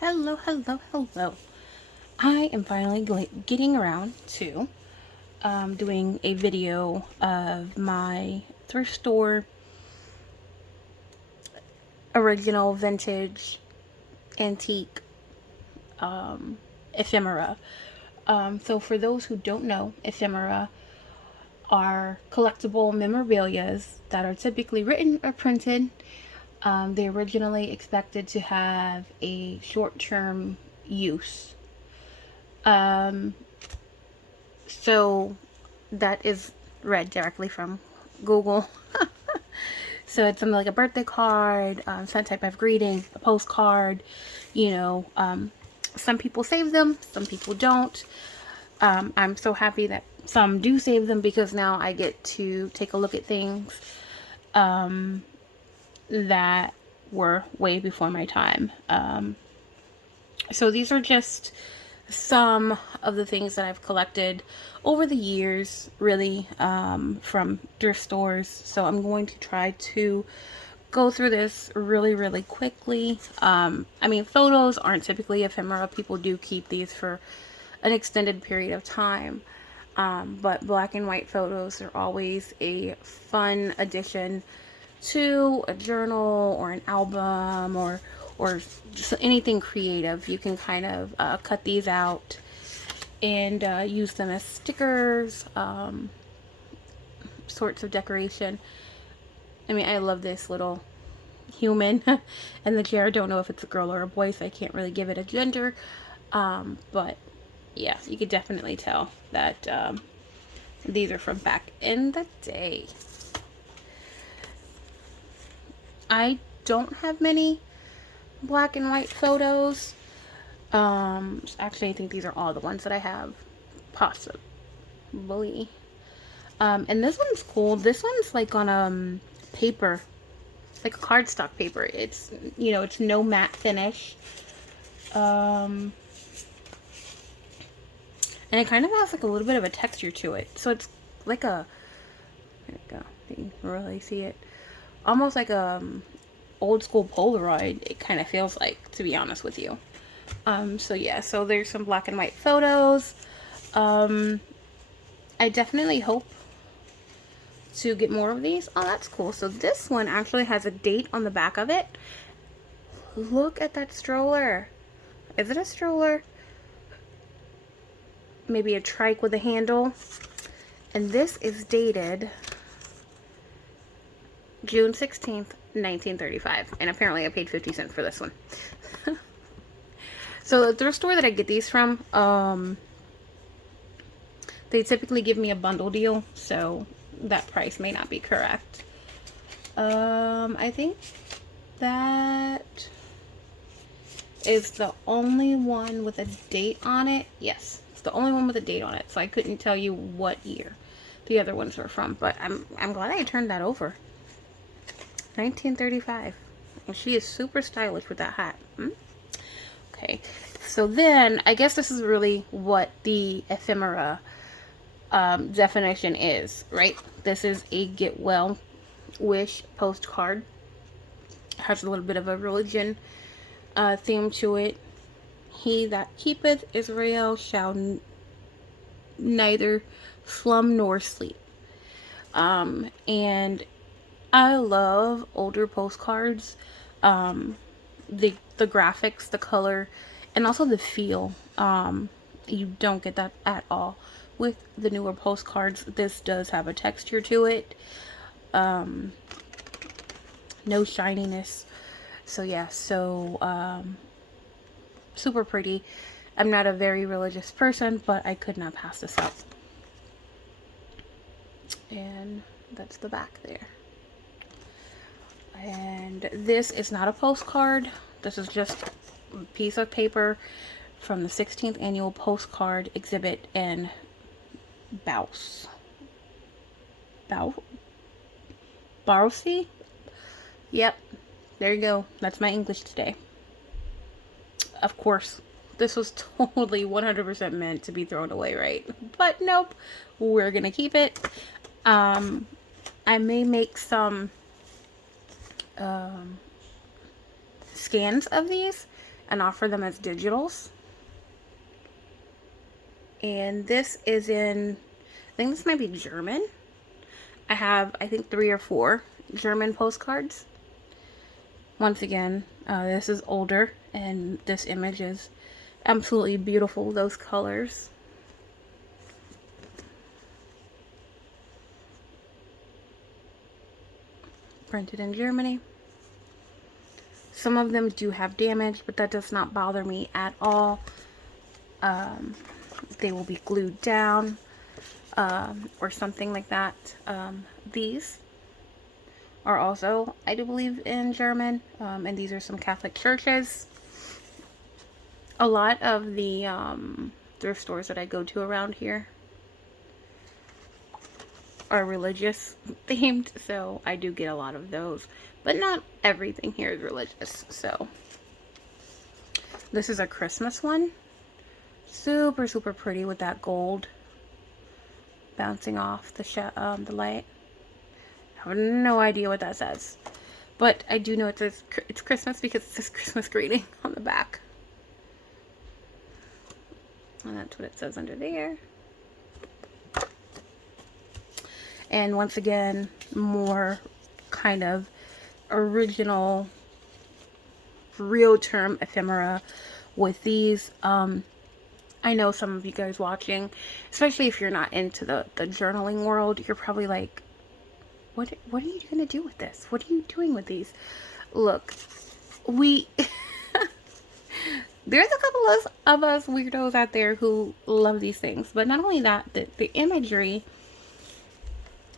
Hello, hello, hello. I am finally getting around to doing a video of my thrift store original vintage antique ephemera. So for those who don't know, ephemera are collectible memorabilias that are typically written or printed. They originally expected to have a short-term use. Um, so that is read directly from Google. So it's something like a birthday card, some type of greeting, a postcard. You know, some people save them, some people don't. I'm so happy that some do save them because now I get to take a look at things that were way before my time. So these are just some of the things that I've collected over the years, really, from thrift stores. So I'm going to try to go through this really, really quickly. I mean, photos aren't typically ephemera. People do keep these for an extended period of time. But black and white photos are always a fun addition to a journal or an album or just anything creative. You can kind of cut these out and use them as stickers, sorts of decoration. I mean, I love this little human in the chair. I don't know if it's a girl or a boy, so I can't really give it a gender. But yeah, you could definitely tell that these are from back in the day. I don't have many black and white photos. Actually, I think these are all the ones that I have, possibly. And this one's cool. This one's like on paper, like a cardstock paper. It's it's no matte finish. And it kind of has like a little bit of a texture to it. So it's like a, there we go. You can really see it. Almost like a old school Polaroid. It kind of feels like, to be honest with you. So yeah, so there's some black and white photos. I definitely hope to get more of these. Oh, that's cool. So this one actually has a date on the back of it. Look at that stroller. Is it a stroller? Maybe a trike with a handle. And this is dated June 16th, 1935. And apparently I paid 50 cents for this one. So the thrift store that I get these from, they typically give me a bundle deal, so that price may not be correct. I think that is the only one with a date on it. Yes, it's the only one with a date on it, so I couldn't tell you what year the other ones were from, but I'm glad I turned that over. 1935. And she is super stylish with that hat. Okay, so then I guess this is really what the ephemera definition is, right? This is a get well wish postcard. Has a little bit of a religion theme to it. He that keepeth Israel shall neither slum nor sleep. And I love older postcards. The graphics, the color, and also the feel. You don't get that at all with the newer postcards. This does have a texture to it. No shininess. So yeah, super pretty. I'm not a very religious person, but I could not pass this up. And that's the back there. And this is not a postcard. This is just a piece of paper from the 16th annual postcard exhibit in Baus. Bausey? Yep. There you go. That's my English today. Of course, this was totally 100% meant to be thrown away, right? But nope. We're gonna keep it. I may make some scans of these and offer them as digitals. And this is in, I think this might be German. I have, I think, 3 or 4 German postcards. Once again, this is older, and this image is absolutely beautiful, those colors. Printed in Germany. Some of them do have damage, but that does not bother me at all. They will be glued down or something like that. These are also, I do believe, in German, and these are some Catholic churches. A lot of the thrift stores that I go to around here are religious themed, so I do get a lot of those, but not everything here is religious. So this is a Christmas one, super pretty with that gold bouncing off the light. I have no idea what that says, but I do know it says it's Christmas because it says Christmas greeting on the back, and that's what it says under there. And once again, more kind of original, real term ephemera with these. I know some of you guys watching, especially if you're not into the journaling world, you're probably like, what are you going to do with this? What are you doing with these? Look, there's a couple of us weirdos out there who love these things. But not only that, the imagery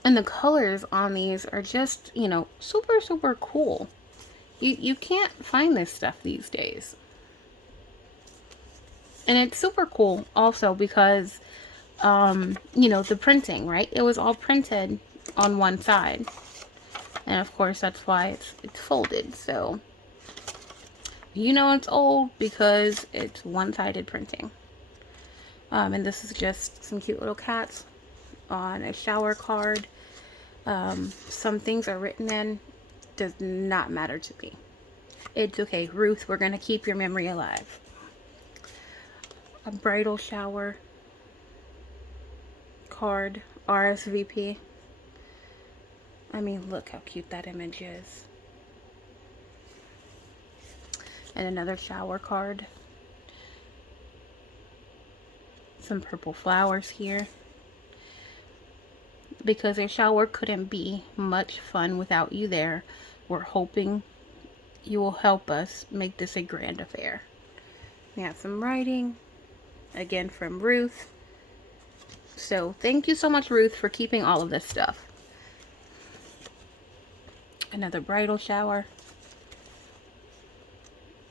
and the colors on these are just, you know, super cool. You can't find this stuff these days. And it's super cool also because, you know, the printing, right? It was all printed on one side. And of course, that's why it's folded. So, you know it's old because it's one-sided printing. And this is just some cute little cats on a shower card. Some things are written in, does not matter to me. It's okay, Ruth, we're gonna keep your memory alive. A bridal shower card, RSVP. I mean, look how cute that image is. And another shower card. Some purple flowers here. Because a shower couldn't be much fun without you there, we're hoping you will help us make this a grand affair. We have some writing, again from Ruth. So thank you so much, Ruth, for keeping all of this stuff. Another bridal shower.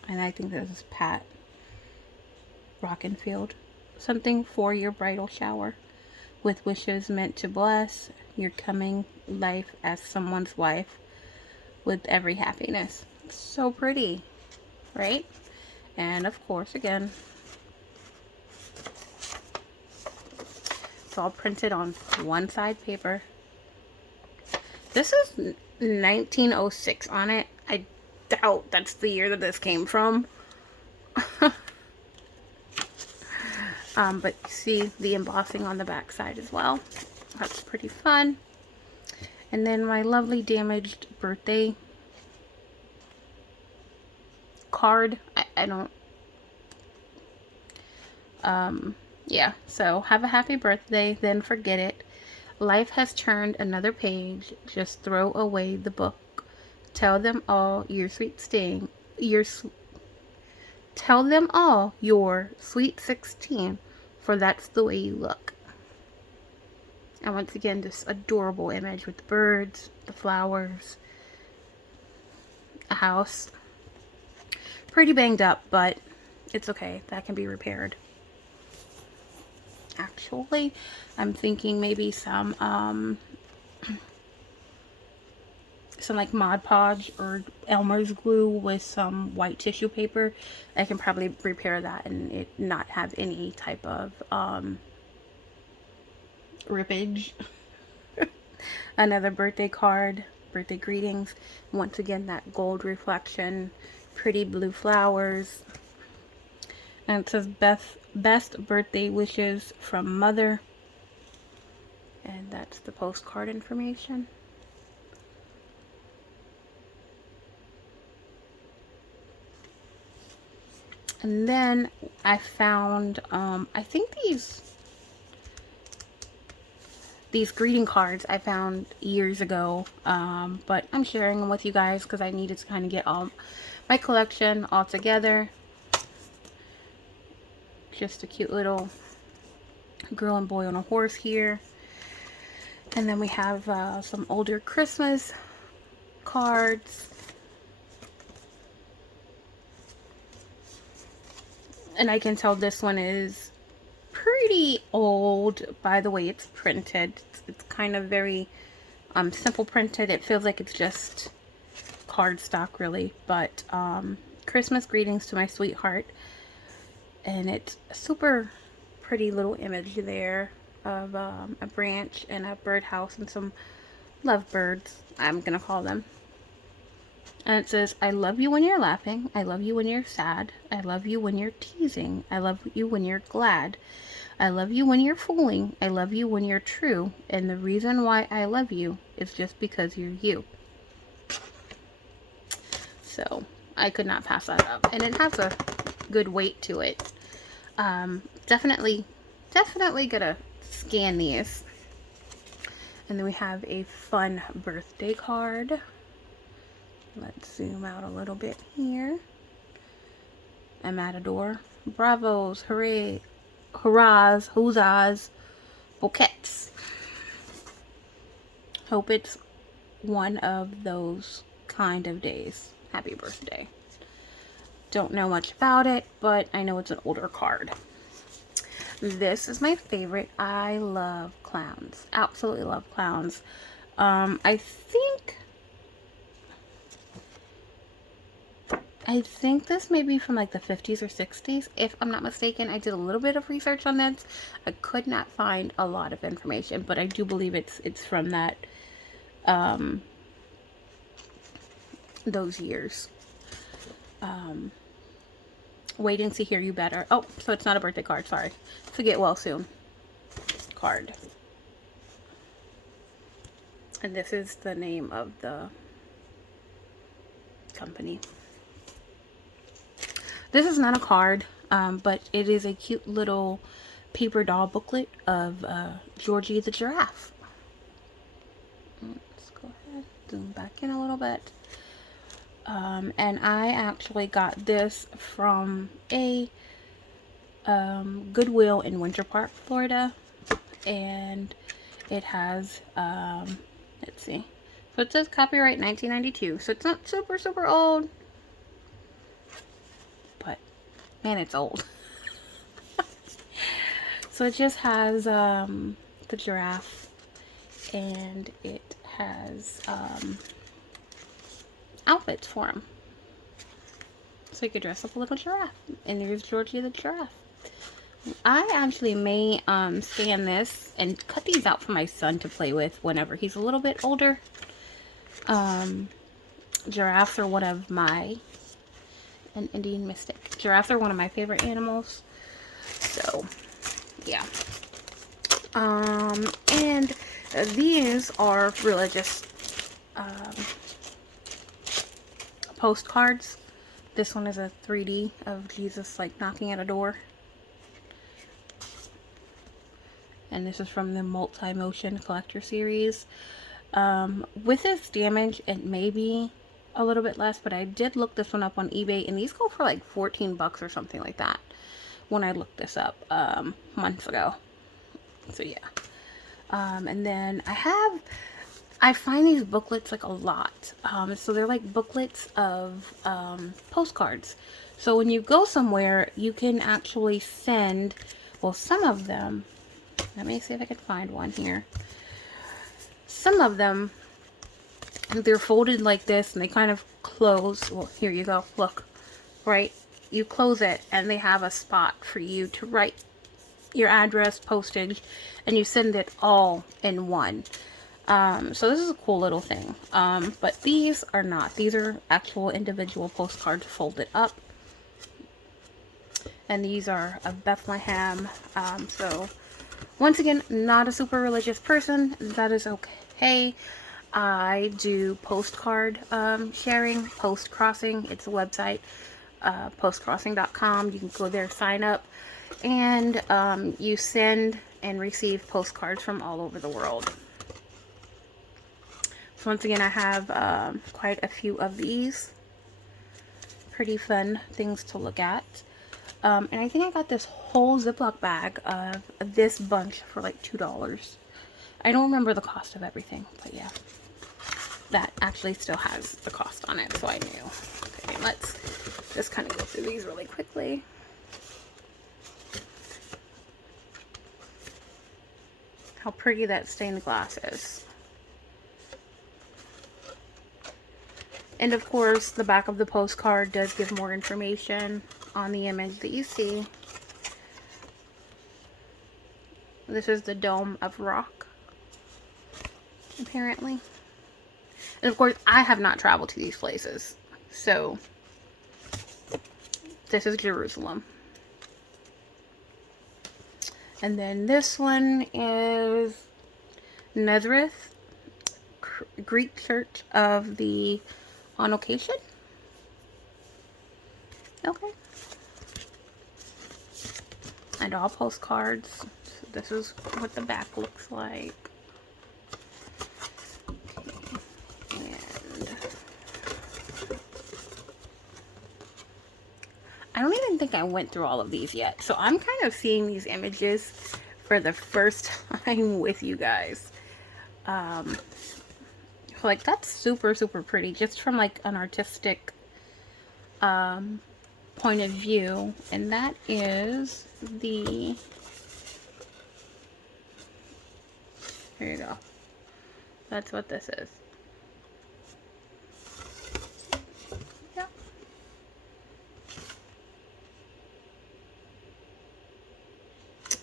And I think this is Pat Rockenfield. Something for your bridal shower. With wishes meant to bless your coming life as someone's wife with every happiness. So pretty, right? And of course, again, it's all printed on one side paper. This is 1906 on it. I doubt that's the year that this came from. But see the embossing on the back side as well. That's pretty fun. And then my lovely damaged birthday card. I don't... yeah, so have a happy birthday, then forget it. Life has turned another page. Just throw away the book. Tell them all your sweet sting. Tell them all you're sweet 16, for that's the way you look. And once again, this adorable image with the birds, the flowers, a house. Pretty banged up, but it's okay. That can be repaired. Actually, I'm thinking maybe some like Mod Podge or Elmer's glue with some white tissue paper. I can probably repair that and it not have any type of rippage. Another birthday card, birthday greetings. Once again, that gold reflection, pretty blue flowers. And it says best birthday wishes from Mother. And that's the postcard information. And then I found, I think these greeting cards I found years ago, but I'm sharing them with you guys because I needed to kind of get all my collection all together. Just a cute little girl and boy on a horse here. And then we have some older Christmas cards. And I can tell this one is pretty old by the way it's printed. It's kind of very simple printed. It feels like it's just cardstock really. But Christmas greetings to my sweetheart. And it's a super pretty little image there of a branch and a birdhouse and some lovebirds, I'm gonna call them. And it says, I love you when you're laughing. I love you when you're sad. I love you when you're teasing. I love you when you're glad. I love you when you're fooling. I love you when you're true. And the reason why I love you is just because you're you. So I could not pass that up. And it has a good weight to it. Definitely gonna scan these. And then we have a fun birthday card. Let's zoom out a little bit here. A matador. Bravos, hooray, hurrahs, huzzahs, bouquets. Hope it's one of those kind of days. Happy birthday. Don't know much about it, but I know it's an older card. This is my favorite. I love clowns. Absolutely love clowns. I think this may be from like the 50s or 60s, if I'm not mistaken. I did a little bit of research on this. I could not find a lot of information, but I do believe it's from that those years. Waiting to hear you better. Oh, so it's not a birthday card, sorry. To get well soon card. And this is the name of the company. This is not a card, but it is a cute little paper doll booklet of Georgie the giraffe. Let's go ahead, zoom back in a little bit. And I actually got this from a Goodwill in Winter Park, Florida. And it has, let's see. So it says copyright 1992. So it's not super, super old. But, man, it's old. So it just has the giraffe. And it has outfits for him. So you could dress up a little giraffe. And there's Georgie the giraffe. I actually may scan this and cut these out for my son to play with whenever he's a little bit older. Giraffes are one of my... An Indian mystic. Giraffes are one of my favorite animals. So, yeah. And these are religious postcards. This one is a 3D of Jesus like knocking at a door. And this is from the Multi-Motion Collector Series. With this damage, it may be a little bit less, but I did look this one up on eBay, and these go for like 14 bucks or something like that when I looked this up months ago. So yeah. And then I find these booklets like a lot. So they're like booklets of postcards. So when you go somewhere, you can actually send, well, some of them, let me see if I can find one here. Some of them, they're folded like this and they kind of close. Well, here you go. Look, right? You close it and they have a spot for you to write your address, postage, and you send it all in one. So this is a cool little thing. But these are not. These are actual individual postcards folded up. and these are of Bethlehem. So once again, not a super religious person. That is okay. I do postcard sharing, Post Crossing. It's a website, postcrossing.com. You can go there, sign up, and you send and receive postcards from all over the world. So once again, I have quite a few of these. Pretty fun things to look at. And I think I got this whole Ziploc bag of this bunch for like $2. I don't remember the cost of everything, but yeah. That actually still has the cost on it, so I knew. Okay, let's just kind of go through these really quickly. How pretty that stained glass is. And of course, the back of the postcard does give more information on the image that you see. This is the Dome of Rock, apparently. And of course, I have not traveled to these places. So, this is Jerusalem. And then this one is Nazareth, Greek Church of the Annunciation. Okay. And all postcards. So this is what the back looks like. And I don't even think I went through all of these yet. So I'm kind of seeing these images for the first time with you guys. Like, that's super, super pretty. Just from, like, an artistic point of view. And that is the... Here you go. That's what this is. Yeah.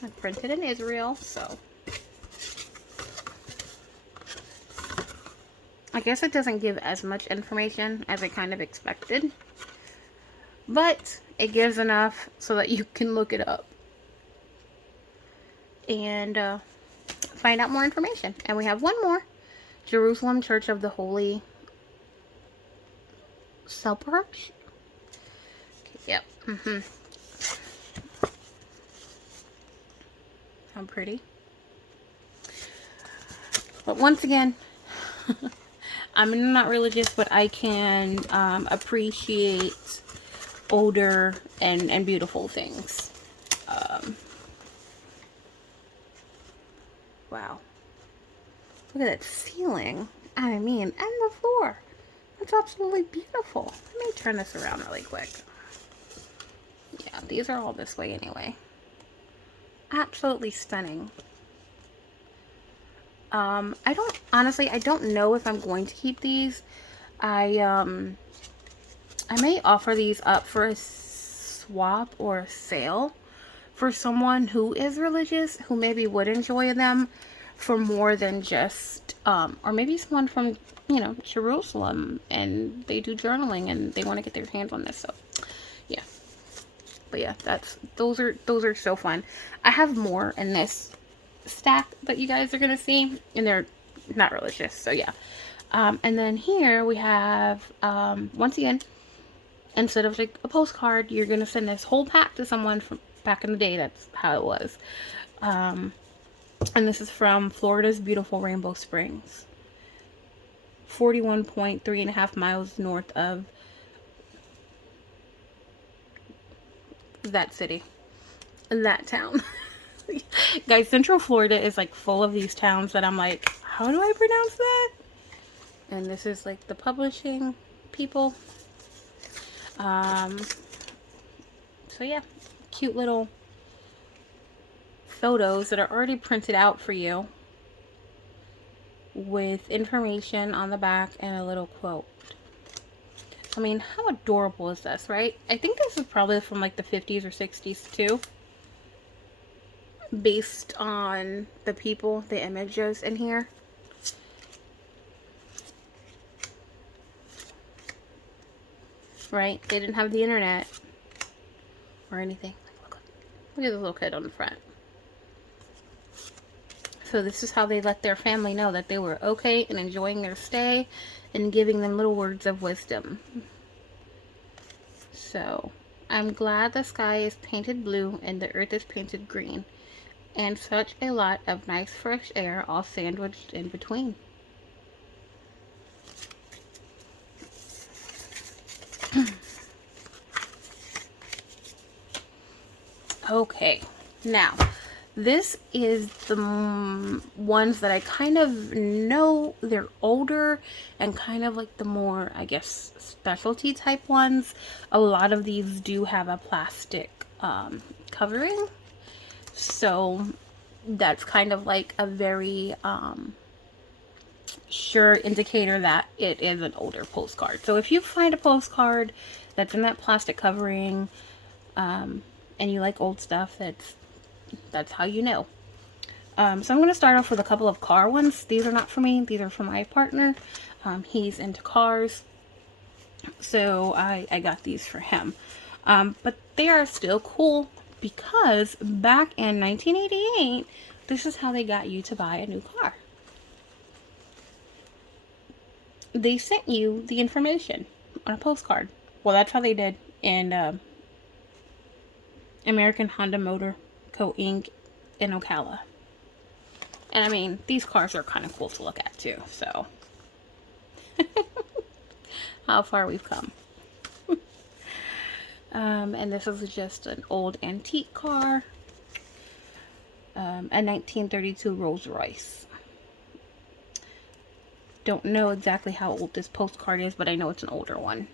I printed in Israel, so... I guess it doesn't give as much information as I kind of expected, but it gives enough so that you can look it up and find out more information. And we have one more. Jerusalem Church of the Holy Sepulchre. Okay, yep. How pretty. But once again, I'm not religious, but I can appreciate older and beautiful things. Wow. Look at that ceiling. I mean, and the floor. That's absolutely beautiful. Let me turn this around really quick. Yeah, these are all this way anyway. Absolutely stunning. Honestly, I don't know if I'm going to keep these. I may offer these up for a swap or a sale for someone who is religious, who maybe would enjoy them for more than just, or maybe someone from, you know, Jerusalem, and they do journaling and they want to get their hands on this. So, yeah. But yeah, those are so fun. I have more in this stack that you guys are gonna see, and they're not religious, so yeah. And then here we have once again, instead of like a postcard, you're gonna send this whole pack to someone from back in the day. That's how it was. And this is from Florida's beautiful Rainbow Springs, 41.3.5 miles north of that city, that town. Guys, Central Florida is like full of these towns that I'm like, how do I pronounce that? And this is like the publishing people. So yeah, cute little photos that are already printed out for you with information on the back and a little quote. I mean, how adorable is this, right? I think this is probably from like the 50s or 60s too, based on the people, the images in here. Right? They didn't have the internet or anything. Look at the little kid on the front. So this is how they let their family know that they were okay and enjoying their stay and giving them little words of wisdom. So, I'm glad the sky is painted blue and the earth is painted green. And such a lot of nice fresh air all sandwiched in between. Okay, now this is the ones that I kind of know they're older and kind of like the more, I guess, specialty type ones. A lot of these do have a plastic covering, so that's kind of like a very sure indicator that it is an older postcard. So if you find a postcard that's in that plastic covering and you like old stuff, that's how you know. So I'm going to start off with a couple of car ones. These are not for me. These are for my partner. He's into cars. So I got these for him. But they are still cool because back in 1988, this is how they got you to buy a new car. They sent you the information on a postcard. Well, that's how they did in American Honda Motor Co. Inc. in Ocala. And I mean, these cars are kind of cool to look at too, so how far we've come. And this is just an old antique car, a 1932 Rolls Royce. Don't know exactly how old this postcard is, but I know it's an older one.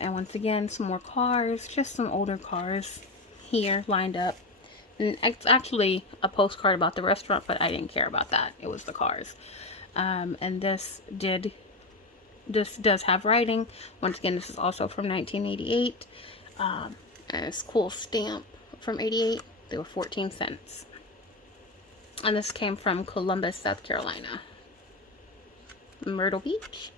And once again, some more cars, just some older cars here lined up. And it's actually a postcard about the restaurant, but I didn't care about that. It was the cars. And this does have writing. Once again, this is also from 1988. And it's cool stamp from 88. They were 14 cents. And this came from Columbus, South Carolina. Myrtle Beach.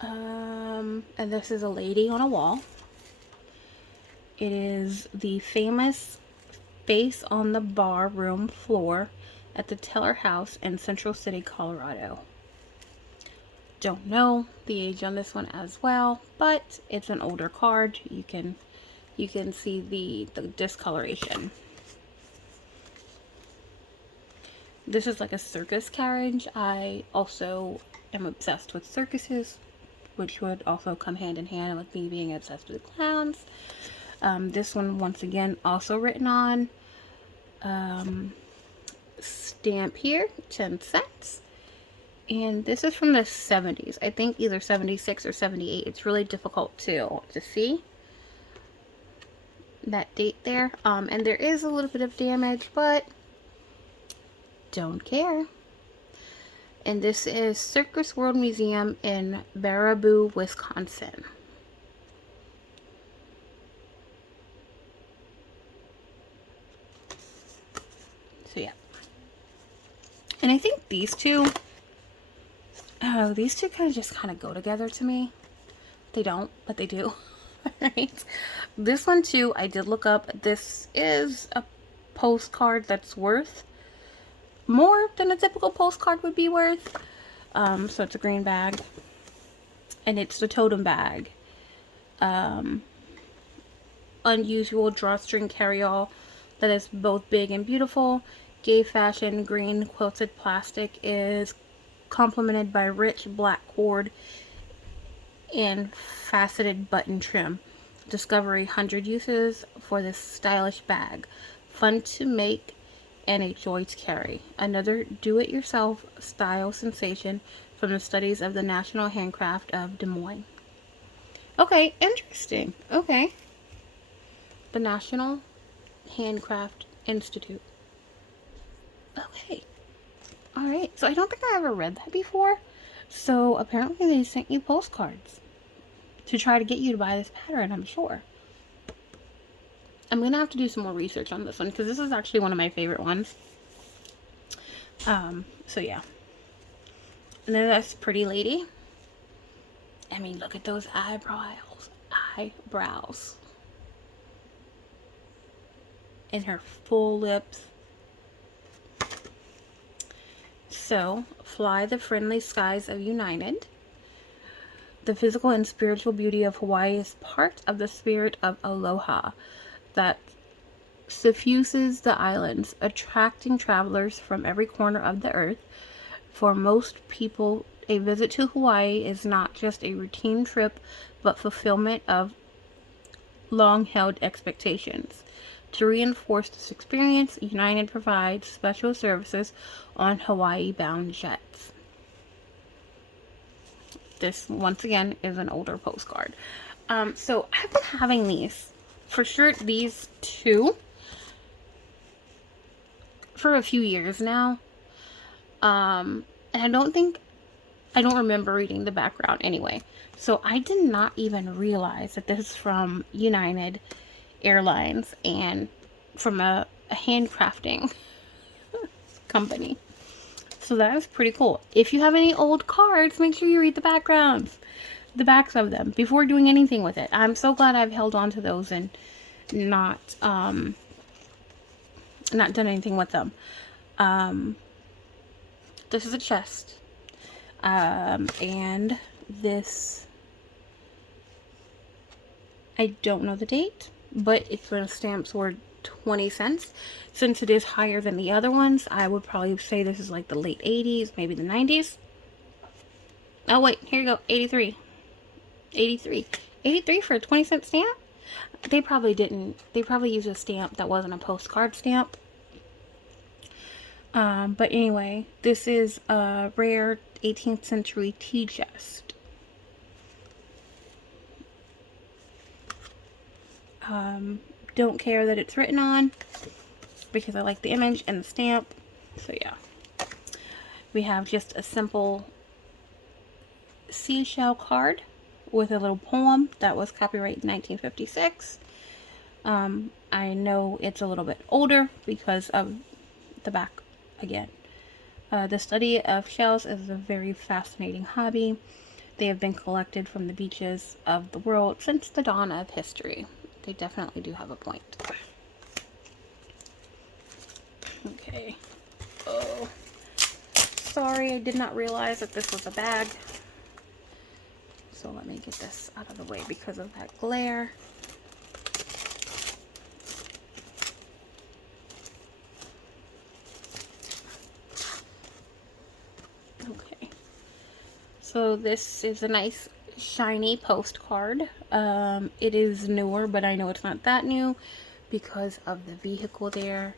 And this is a lady on a wall. It is the famous face on the bar room floor at the Teller House in Central City, Colorado. Don't know the age on this one as well, but it's an older card. You can see the discoloration. This is like a circus carriage. I also am obsessed with circuses, which would also come hand in hand with me being obsessed with clowns. This one, once again, also written on. Stamp here, 10 cents. And this is from the 70s. I think either 76 or 78. It's really difficult to see that date there. And there is a little bit of damage, but don't care. And this is Circus World Museum in Baraboo, Wisconsin. So yeah. And I think these two kind of go together to me. They don't, but they do. Right? This one too, I did look up. This is a postcard that's worth more than a typical postcard would be worth. So it's a green bag. And it's the totem bag. Unusual drawstring carryall that is both big and beautiful. Gay fashion green quilted plastic is complemented by rich black cord and faceted button trim. Discovery 100 uses for this stylish bag. Fun to make and a joy to carry. Another do-it-yourself style sensation from the studies of the National Handcraft of Des Moines. Okay, interesting. Okay. The National Handcraft Institute. Okay. Alright, so I don't think I ever read that before. So apparently they sent you postcards to try to get you to buy this pattern, I'm sure. I'm going to have to do some more research on this one because this is actually one of my favorite ones. So yeah. And then that's Pretty Lady. I mean, look at those eyebrows. eyebrows and her full lips. So, fly the friendly skies of United. The physical and spiritual beauty of Hawaii is part of the spirit of aloha that suffuses the islands, attracting travelers from every corner of the earth. For most people, a visit to Hawaii is not just a routine trip, but fulfillment of long-held expectations. To reinforce this experience, United provides special services on Hawaii-bound jets. This, once again, is an older postcard. So I've been having these, for sure, these two, for a few years now. And I don't remember reading the background anyway. So I did not even realize that this is from United Airlines and from a handcrafting company. So that is pretty cool. If you have any old cards, make sure you read the backgrounds, the backs of them, before doing anything with it. I'm so glad I've held on to those and not done anything with them. This is a chest. And this, I don't know the date, but if the stamps were 20 cents, since it is higher than the other ones, I would probably say this is like the late 80s, maybe the 90s. Oh wait, here you go, 83. 83 for a 20-cent stamp? They probably used a stamp that wasn't a postcard stamp. But anyway, this is a rare 18th century tea chest. Don't care that it's written on because I like the image and the stamp. So yeah. We have just a simple seashell card with a little poem that was copyrighted in 1956. I know it's a little bit older because of the back again. The study of shells is a very fascinating hobby. They have been collected from the beaches of the world since the dawn of history. They definitely do have a point. Okay. Oh. Sorry, I did not realize that this was a bag. So let me get this out of the way because of that glare. Okay. So this is a nice shiny postcard. It is newer, but I know it's not that new because of the vehicle there.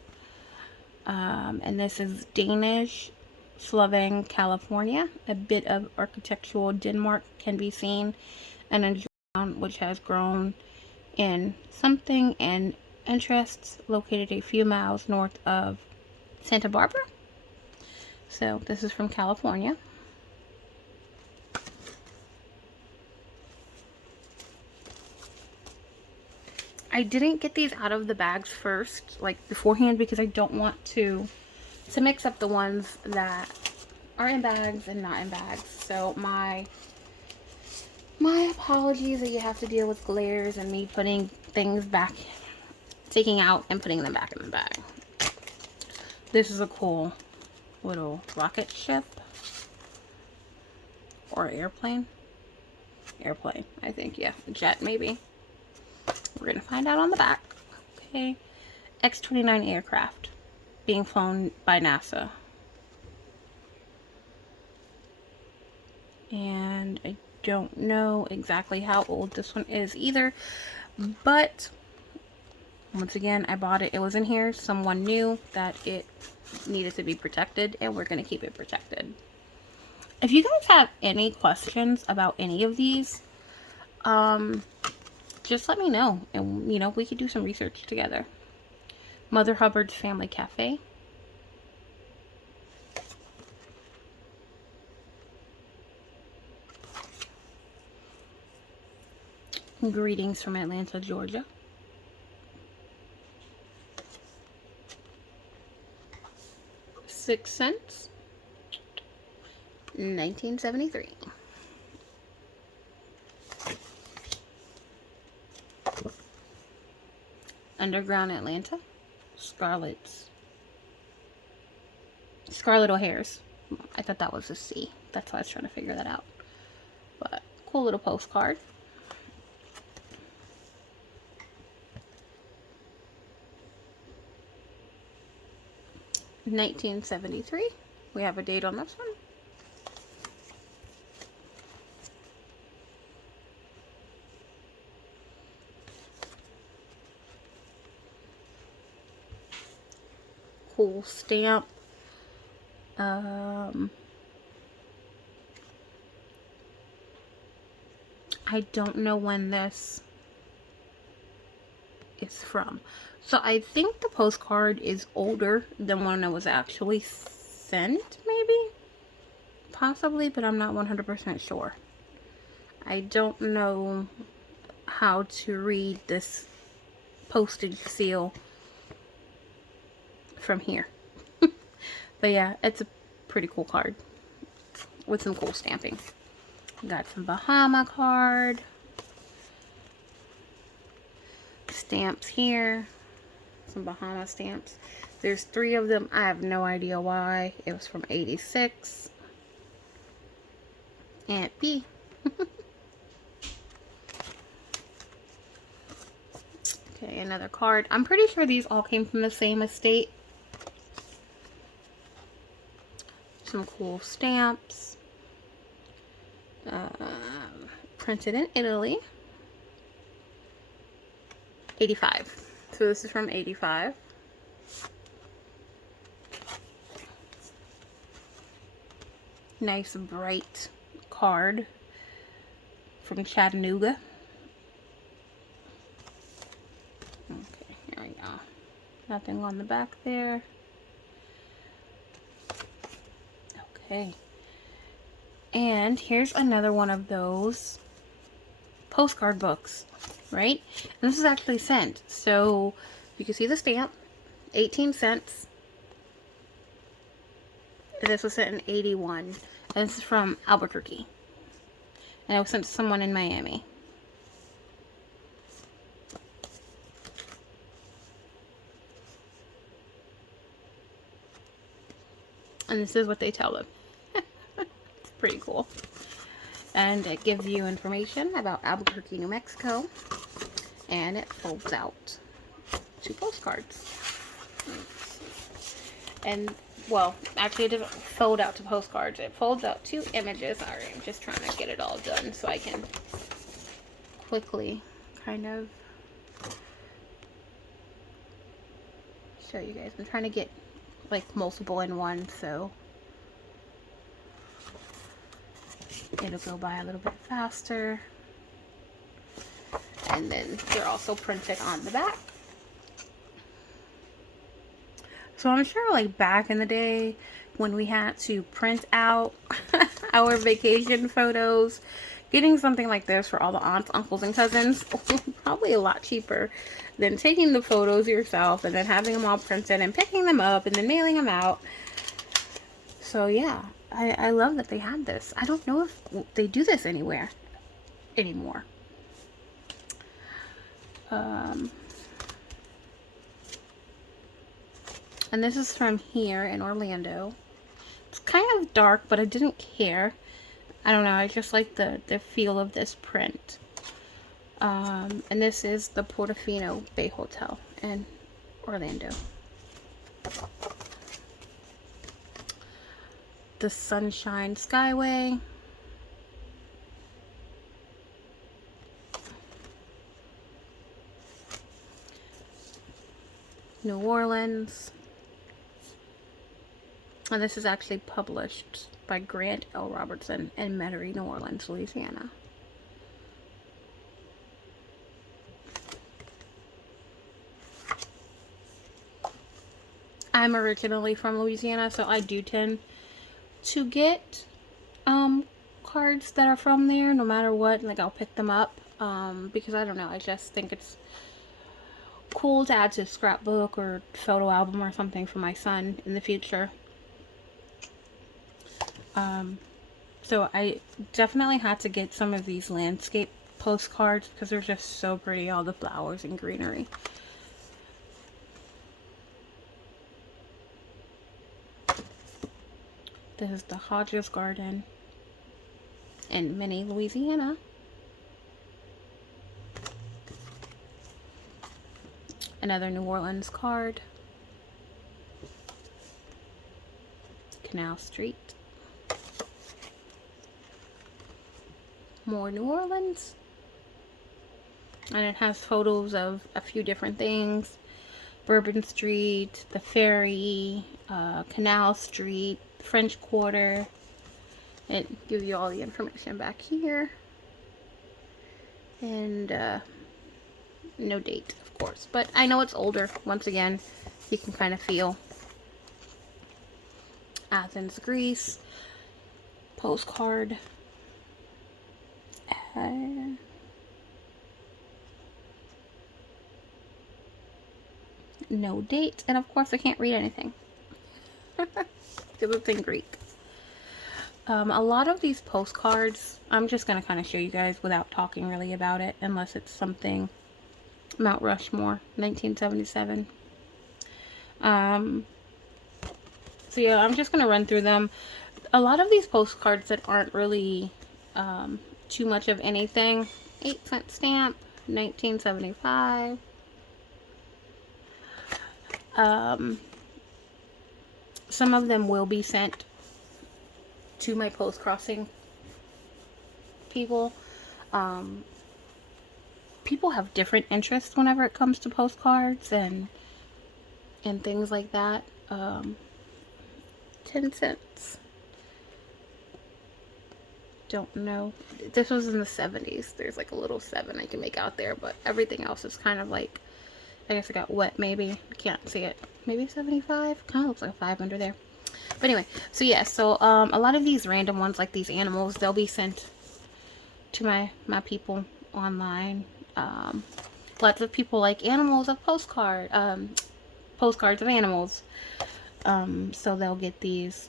And this is Danish, Slovene, California. A bit of architectural Denmark can be seen, and a town which has grown in something and interests located a few miles north of Santa Barbara. So this is from California. I didn't get these out of the bags first, like beforehand, because I don't want to mix up the ones that are in bags and not in bags. So my apologies that you have to deal with glares and me putting things back, taking out and putting them back in the bag. This is a cool little rocket ship or airplane. Airplane, I think, yeah, jet maybe. We're gonna find out on the back. Okay, X-29 aircraft being flown by NASA. And I don't know exactly how old this one is either, but once again, I bought it. It was in here. Someone knew that it needed to be protected, and we're going to keep it protected. If you guys have any questions about any of these, just let me know, and, you know, we could do some research together. Mother Hubbard's Family Cafe. Greetings from Atlanta, Georgia. $6 cents. 1973. Underground Atlanta. Scarlet O'Hare's. I thought that was a C. That's why I was trying to figure that out. But cool little postcard. $1973. We have a date on this one. Cool stamp. I don't know when this is from. So I think the postcard is older than when it was actually sent, maybe? Possibly, but I'm not 100% sure. I don't know how to read this postage seal from here. But yeah, it's a pretty cool card with some cool stamping. Got some Bahama card. Stamps here. Some Bahama stamps. There's 3 of them. I have no idea why. It was from 86. Aunt B. Okay, another card. I'm pretty sure these all came from the same estate. Some cool stamps. Printed in Italy. 85. So this is from 85. Nice bright card from Chattanooga. Okay, here we go. Nothing on the back there. Okay. And here's another one of those postcard books, right? And this is actually sent. So you can see the stamp, 18 cents. This was sent in 81. And this is from Albuquerque. And it was sent to someone in Miami. And this is what they tell them. It's pretty cool. And it gives you information about Albuquerque, New Mexico. And it folds out 2 postcards. And, well, actually it doesn't fold out to postcards. It folds out 2 images. Sorry, I'm just trying to get it all done so I can quickly kind of show you guys. I'm trying to get like multiple in one, so it'll go by a little bit faster. And then they're also printed on the back. So I'm sure like back in the day when we had to print out our vacation photos, getting something like this for all the aunts, uncles, and cousins probably a lot cheaper than taking the photos yourself and then having them all printed and picking them up and then mailing them out. So yeah, I love that they had this. I don't know if they do this anywhere anymore. And this is from here in Orlando. It's kind of dark, but I didn't care. I don't know, I just like the feel of this print. And this is the Portofino Bay Hotel in Orlando. The Sunshine Skyway. New Orleans. And this is actually published by Grant L. Robertson in Metairie, New Orleans, Louisiana. I'm originally from Louisiana, so I do tend to get cards that are from there no matter what. Like, I'll pick them up because I don't know, I just think it's cool to add to a scrapbook or photo album or something for my son in the future. So I definitely had to get some of these landscape postcards because they're just so pretty, all the flowers and greenery. This is the Hodges Garden in Minnie, Louisiana. Another New Orleans card. Canal Street. More New Orleans. And it has photos of a few different things. Bourbon Street, the ferry, Canal Street, French Quarter. It gives you all the information back here. And no date, of course. But I know it's older. Once again, you can kind of feel. Athens, Greece. Postcard. No date. And of course, I can't read anything. Because it's in Greek. A lot of these postcards, I'm just going to kind of show you guys without talking really about it, unless it's something Mount Rushmore, 1977. So yeah, I'm just going to run through them. A lot of these postcards that aren't really too much of anything. 8-cent stamp, 1975. Some of them will be sent to my post crossing people. People have different interests whenever it comes to postcards and things like that. 10 cents. Don't know. This was in the 70s. There's like a little 7 I can make out there, but everything else is kind of like, I guess it got wet maybe. Can't see it. Maybe 75? Kind of looks like a 5 under there. But anyway, so yeah, so a lot of these random ones, like these animals, they'll be sent to my people online. Lots of people like animals of postcards of animals. So they'll get these.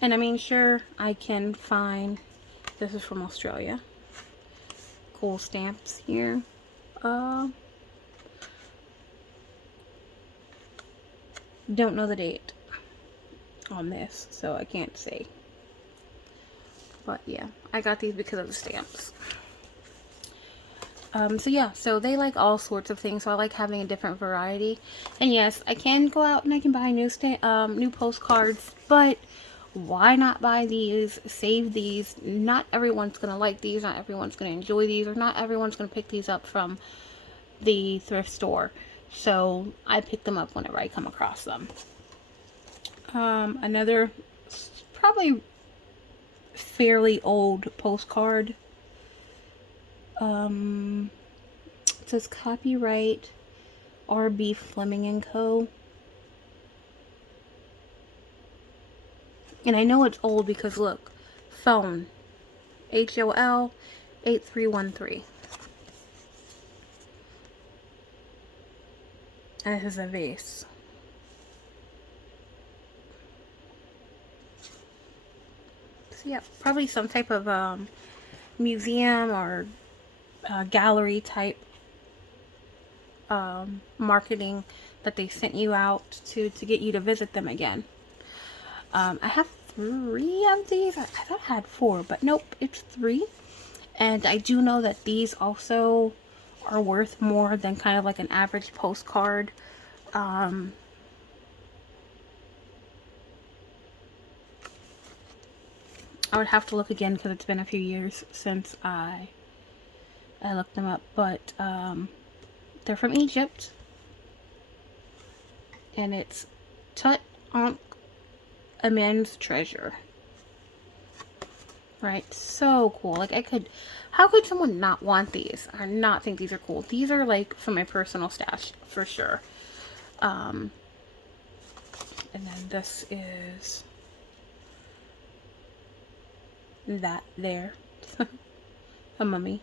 And I mean, sure, I can find, this is from Australia. Cool stamps here. Don't know the date on this, so I can't say. But yeah, I got these because of the stamps. So yeah, so they like all sorts of things, so I like having a different variety. And yes, I can go out and I can buy new postcards, but why not buy these, save these? Not everyone's gonna like these, not everyone's gonna enjoy these, or not everyone's gonna pick these up from the thrift store. So I pick them up whenever I come across them. Another probably fairly old postcard. It says copyright R.B. Fleming and Co. And I know it's old because look, phone, HOL 8313. And this is a vase. So yeah, probably some type of museum or gallery type marketing that they sent you out to get you to visit them again. I have 3 of these. I thought I had 4, but nope, it's 3. And I do know that these also are worth more than kind of like an average postcard. I would have to look again because it's been a few years since I looked them up, but they're from Egypt, and it's Tut Ankh Amen's treasure. Right, so cool. Like how could someone not want these or not think these are cool? These are like from my personal stash for sure. And then this is that there. A mummy.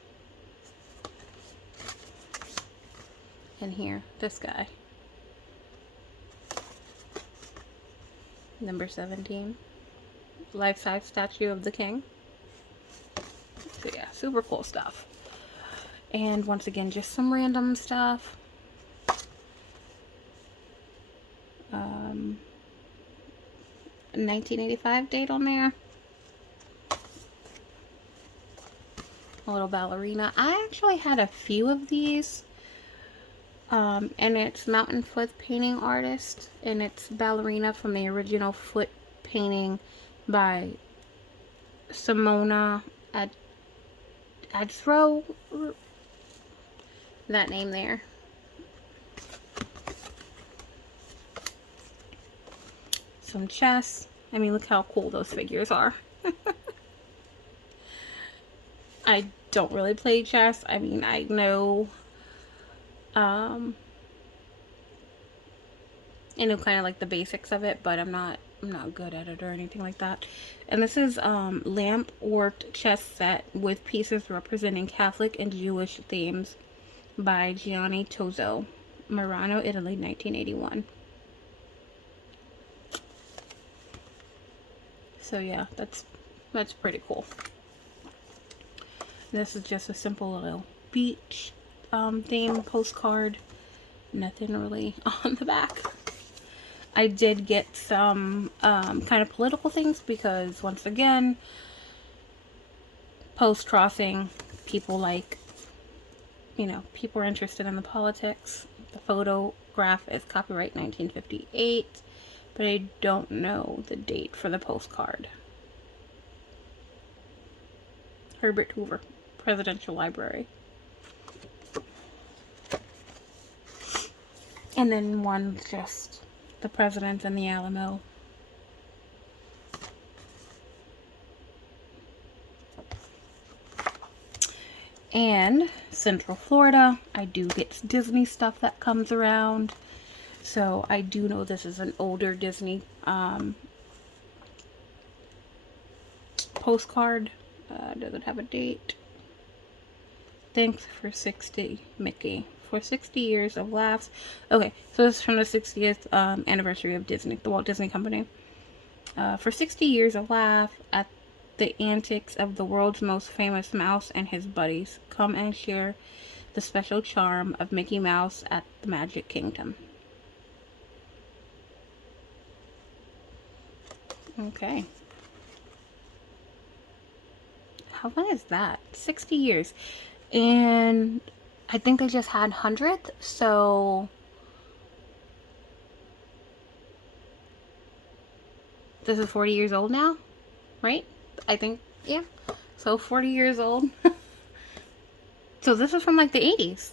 And here, this guy. Number 17. Life-size statue of the king. So yeah, super cool stuff. And once again, just some random stuff. 1985 date on there. A little ballerina. I actually had a few of these. And it's Mountain Foot Painting Artist. And it's ballerina from the original foot painting by Simona Adro. That name there. Some chess. I mean, look how cool those figures are. I don't really play chess. I mean, I know, kind of like the basics of it, but I'm not good at it or anything like that. And this is lamp worked chess set with pieces representing Catholic and Jewish themes by Gianni Tozzo, Murano, Italy, 1981. So yeah, that's pretty cool. This is just a simple little beach theme postcard. Nothing really on the back. I did get some kind of political things because, once again, post-crossing, people like, people are interested in the politics. The photograph is copyright 1958, but I don't know the date for the postcard. Herbert Hoover, Presidential Library. And then one just the president and the Alamo. And Central Florida, I do get Disney stuff that comes around. So I do know this is an older Disney postcard. Does it have a date? Thanks for 60, Mickey. For 60 years of laughs. Okay, so this is from the 60th anniversary of Disney, the Walt Disney Company. For 60 years of laugh at the antics of the world's most famous mouse and his buddies. Come and share the special charm of Mickey Mouse at the Magic Kingdom. Okay. How long is that? 60 years. And I think they just had 100th, so this is 40 years old now, right? I think, yeah. So 40 years old. So this is from like the 80s.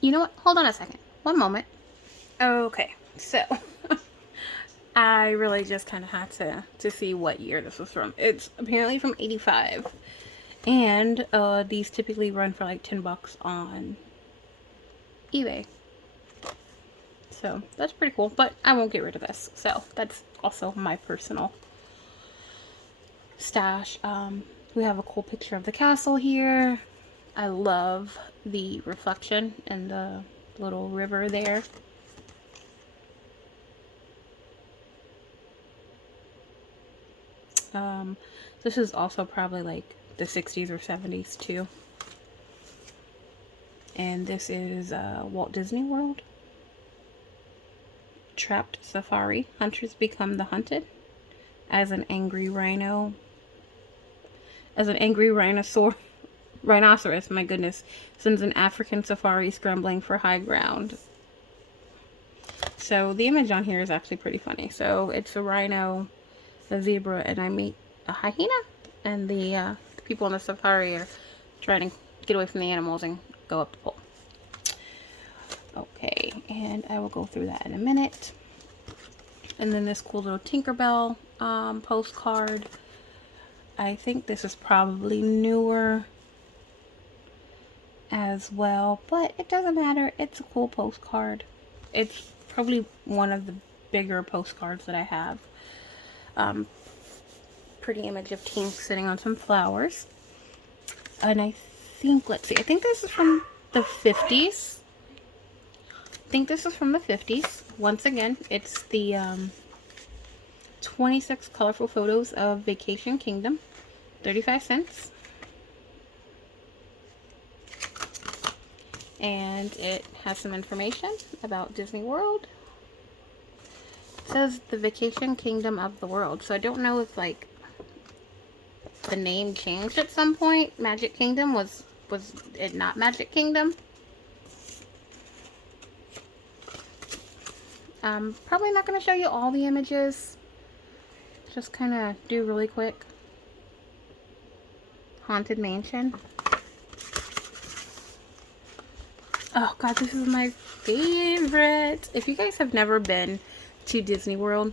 You know what? Hold on a second. One moment. Okay, so I really just kind of had to see what year this was from. It's apparently from 85. And these typically run for like $10 on eBay. So that's pretty cool, but I won't get rid of this. So that's also my personal stash. We have a cool picture of the castle here. I love the reflection and the little river there. This is also probably like the 60s or 70s too. And this is Walt Disney World. Trapped safari. Hunters become the hunted. As an angry rhinoceros, my goodness, sends an African safari scrambling for high ground. So the image on here is actually pretty funny. So it's a rhino, a zebra, and I meet a hyena. And the people on the safari are trying to get away from the animals and go up the pole. Okay, and I will go through that in a minute. And then this cool little Tinkerbell postcard. I think this is probably newer as well, but it doesn't matter. It's a cool postcard. It's probably one of the bigger postcards that I have. Pretty image of Tink sitting on some flowers. And I think, let's see, I think this is from the 50s. Once again, it's the 26 colorful photos of Vacation Kingdom. 35 cents. and it has some information about Disney World. It says the vacation kingdom of the world. So I don't know if like the name changed at some point. Magic Kingdom was it not Magic Kingdom? Probably not going to show you all the images. Just kind of do really quick. Haunted Mansion. Oh god, this is my favorite. If you guys have never been to Disney World,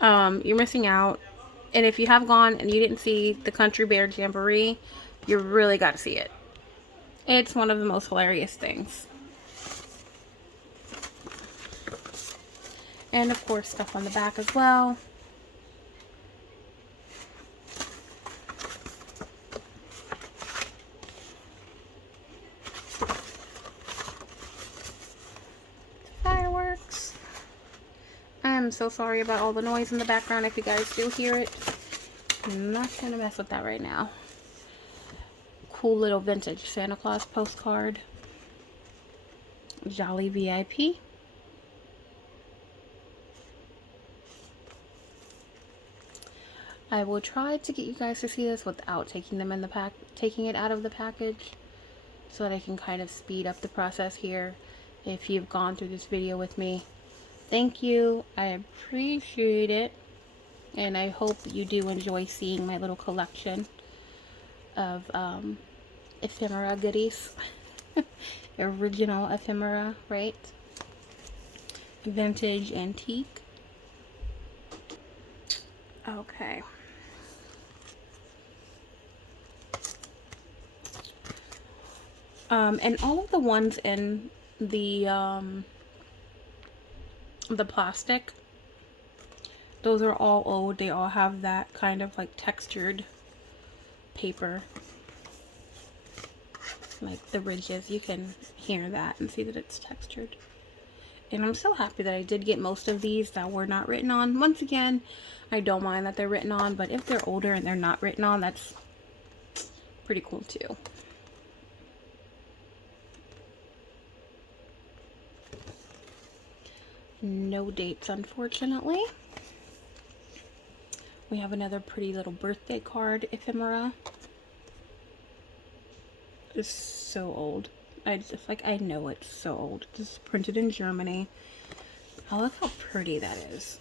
you're missing out. And if you have gone and you didn't see the Country Bear Jamboree, you really got to see it. It's one of the most hilarious things. And of course, stuff on the back as well. Fireworks. I'm so sorry about all the noise in the background if you guys do hear it. I'm not gonna mess with that right now. Cool little vintage Santa Claus postcard. Jolly VIP. I will try to get you guys to see this without taking them in the taking it out of the package, so that I can kind of speed up the process here. If you've gone through this video with me, thank you. I appreciate it. And I hope you do enjoy seeing my little collection of ephemera goodies. Original ephemera, right? Vintage antique. Okay. And all of the ones in the plastic, those are all old. They all have that kind of like textured paper, like the ridges. You can hear that and see that it's textured. And I'm so happy that I did get most of these that were not written on. Once again, I don't mind that they're written on, but if they're older and they're not written on, that's pretty cool too. No dates, unfortunately. We have another pretty little birthday card ephemera. It's so old. I know it's so old. This is printed in Germany. Oh, look how pretty that is.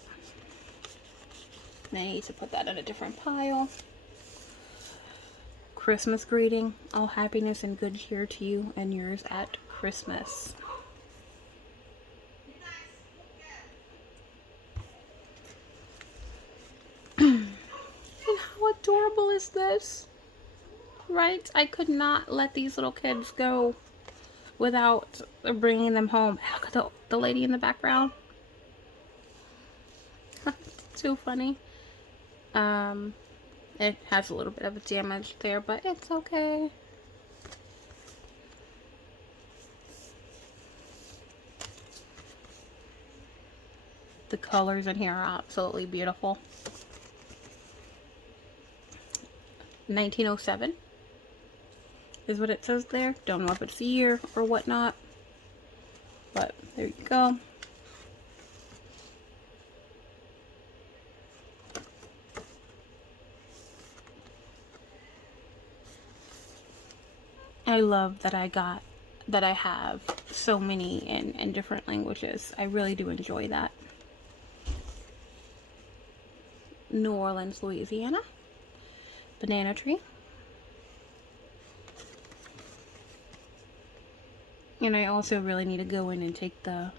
I need to put that in a different pile. Christmas greeting. All happiness and good cheer to you and yours at Christmas. And how adorable is this? Right? I could not let these little kids go without bringing them home. Look at the lady in the background. Too funny. It has a little bit of a damage there, but it's okay. The colors in here are absolutely beautiful. 1907 is what it says there. Don't know if it's the year or whatnot, but there you go. I love that I have so many in different languages. I really do enjoy that. New Orleans, Louisiana. Banana tree. And I also really need to go in and take the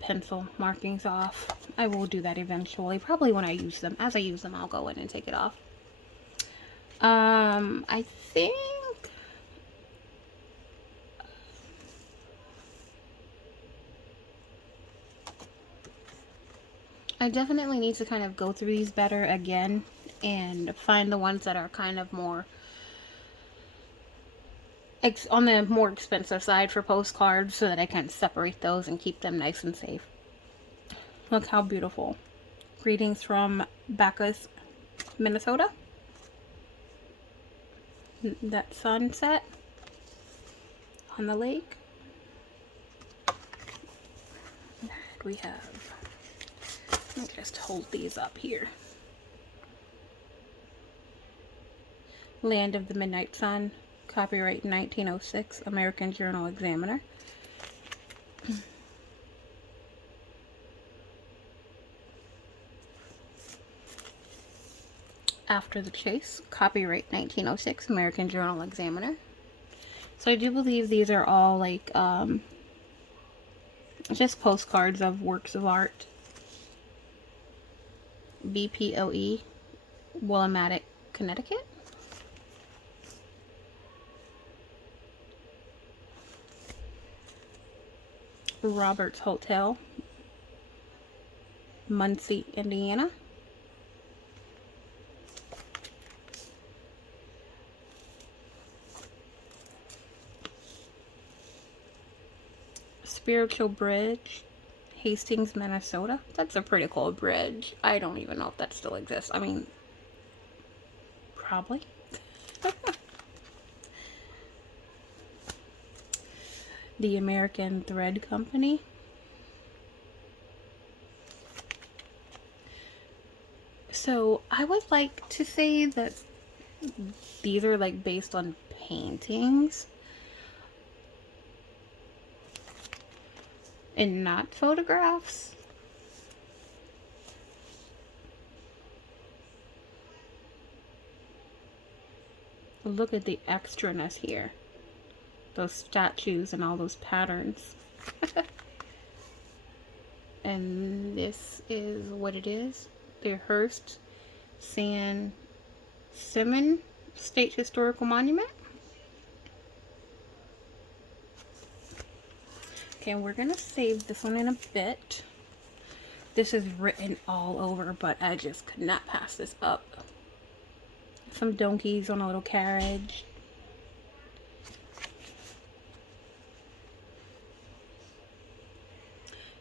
pencil markings off. I will do that eventually, probably when I use them. As I use them, I'll go in and take it off. I think I definitely need to kind of go through these better again and find the ones that are kind of more on the more expensive side for postcards, so that I can separate those and keep them nice and safe. Look how beautiful. Greetings from Bacchus, Minnesota. That sunset. on the lake. We have, let me just hold these up here. Land of the Midnight Sun, copyright 1906, American Journal Examiner. After the Chase, copyright 1906, American Journal Examiner. So I do believe these are all like just postcards of works of art. BPOE, Willimantic, Connecticut. Roberts Hotel, Muncie, Indiana. Spiritual Bridge, Hastings, Minnesota. That's a pretty cool bridge. I don't even know if that still exists. I mean, probably. The American Thread Company. So I would like to say that these are like based on paintings and not photographs. Look at the extraness here. Those statues and all those patterns. And this is what it is. The Hearst San Simon State Historical Monument. Okay, we're gonna save this one in a bit. This is written all over, but I just could not pass this up. Some donkeys on a little carriage.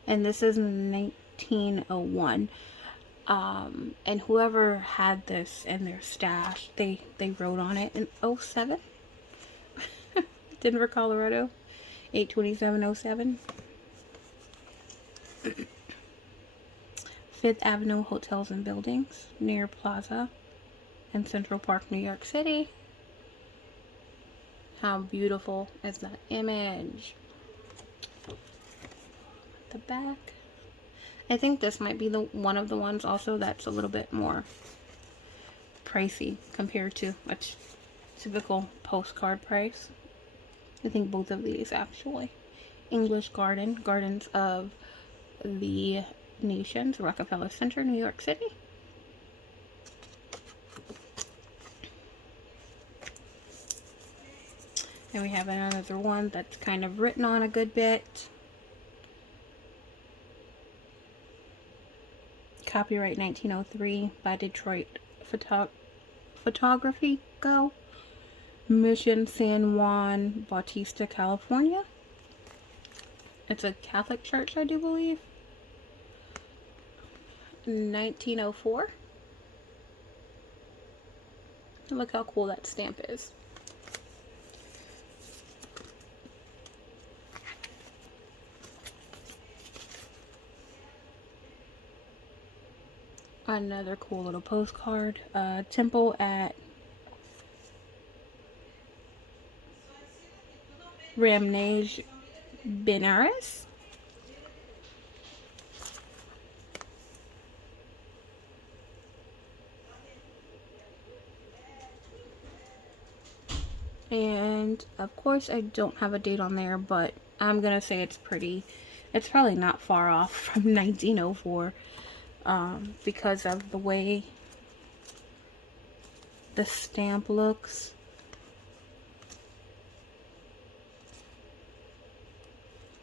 And this is 1901. And whoever had this in their stash, they wrote on it in 07. Denver, Colorado, 82707. Fifth Avenue Hotels and Buildings, near Plaza in Central Park, New York City. How beautiful is that image? The back. I think this might be the one of the ones also that's a little bit more pricey compared to a typical postcard price. I think both of these actually. English Garden, Gardens of the Nations, Rockefeller Center, New York City. And we have another one that's kind of written on a good bit. Copyright 1903 by Detroit Photography Co. Mission San Juan Bautista, California. It's a Catholic church, I do believe. 1904. Look how cool that stamp is. Another cool little postcard. Temple at Ramnage, Benares. And of course I don't have a date on there, but I'm gonna say it's pretty. It's probably not far off from 1904. Because of the way the stamp looks.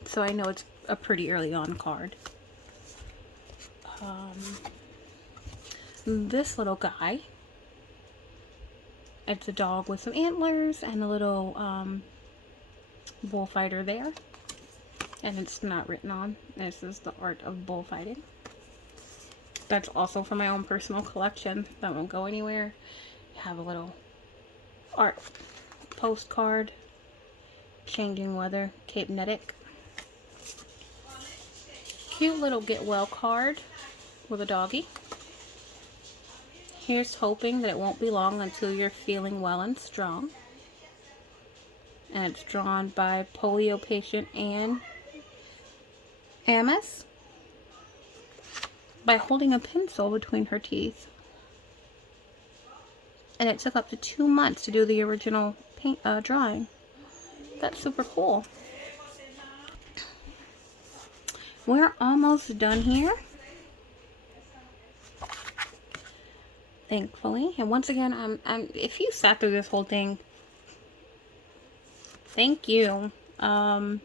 So I know it's a pretty early on card. This little guy, it's a dog with some antlers and a little bullfighter there. And it's not written on. This is the art of bullfighting. That's also for my own personal collection. That won't go anywhere. You have a little art postcard. changing weather, Cape Nettic. Cute little get well card with a doggy. Here's hoping that it won't be long until you're feeling well and strong. And it's drawn by polio patient Anne Amos by holding a pencil between her teeth. And it took up to 2 months to do the original paint drawing. That's super cool. We're almost done here, thankfully. And once again, I'm if you sat through this whole thing, thank you. I'm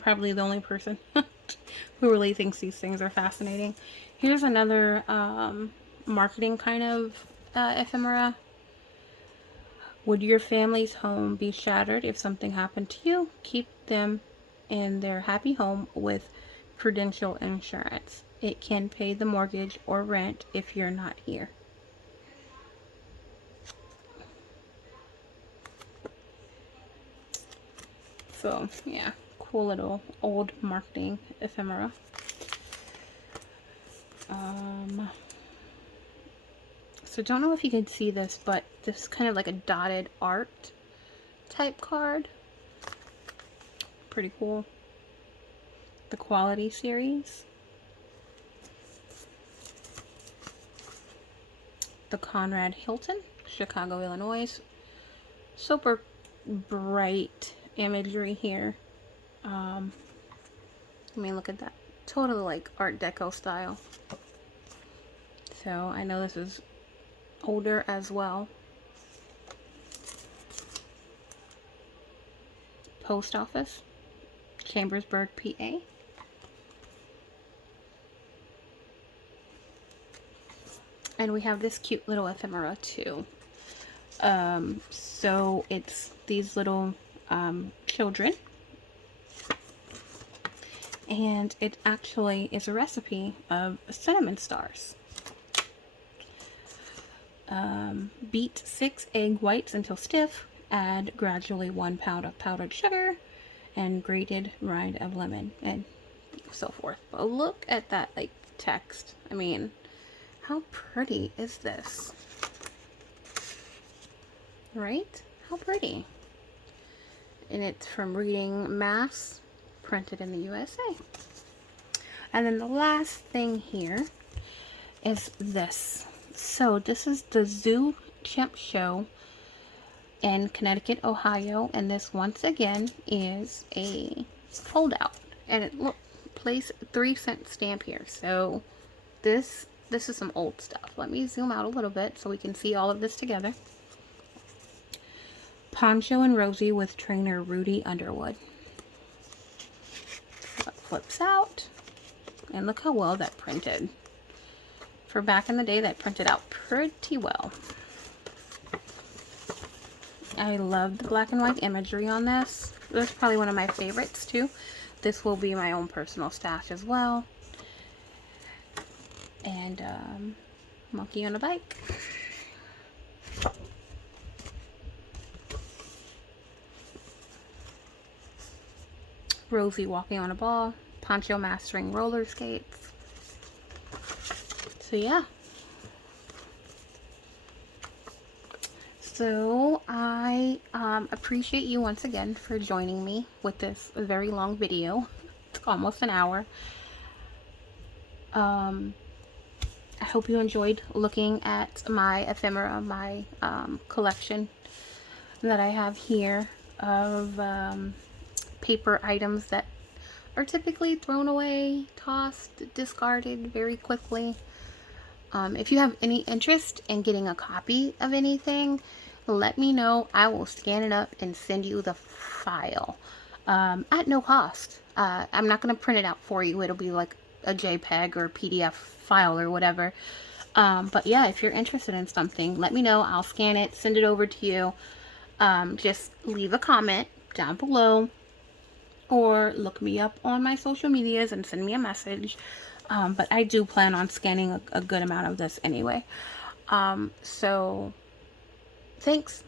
probably the only person who really thinks these things are fascinating. Here's another marketing kind of ephemera. Would your family's home be shattered if something happened to you? Keep them in their happy home with Prudential Insurance. It can pay the mortgage or rent if you're not here. So, yeah, cool little old marketing ephemera. So don't know if you can see this, but this is kind of like a dotted art type card. Pretty cool. The Quality series. The Conrad Hilton, Chicago, Illinois. Super bright imagery here. I mean, look at that. Totally like Art Deco style. So I know this is older as well. Post Office, Chambersburg, PA. And we have this cute little ephemera too. So it's these little children. And it actually is a recipe of cinnamon stars. Beat 6 egg whites until stiff. Add gradually 1 pound of powdered sugar and grated rind of lemon, and so forth. But look at that like text. I mean, how pretty is this? Right? How pretty. And it's from Reading Mass, printed in the USA. And then the last thing here is this. So this is the Zoo Chimp Show in Connecticut, Ohio, and this once again is a fold out, and it look place 3-cent stamp here. So this is some old stuff. Let me zoom out a little bit so we can see all of this together. Poncho and Rosie with trainer Rudy Underwood. So it flips out, and look how well that printed. For back in the day, that printed out pretty well. I love the black and white imagery on this. This is probably one of my favorites too. This will be my own personal stash as well. And monkey on a bike. Rosie walking on a ball. Poncho mastering roller skates. So yeah. So I appreciate you once again for joining me with this very long video. It's almost an hour. I hope you enjoyed looking at my ephemera, my collection that I have here of paper items that are typically thrown away, tossed, discarded very quickly. If you have any interest in getting a copy of anything, let me know. I will scan it up and send you the file at no cost. I'm not going to print it out for you. It'll be like a JPEG or a PDF file or whatever. But yeah, if you're interested in something, let me know. I'll scan it, send it over to you. Just leave a comment down below or look me up on my social medias and send me a message. But I do plan on scanning a good amount of this anyway. So thanks.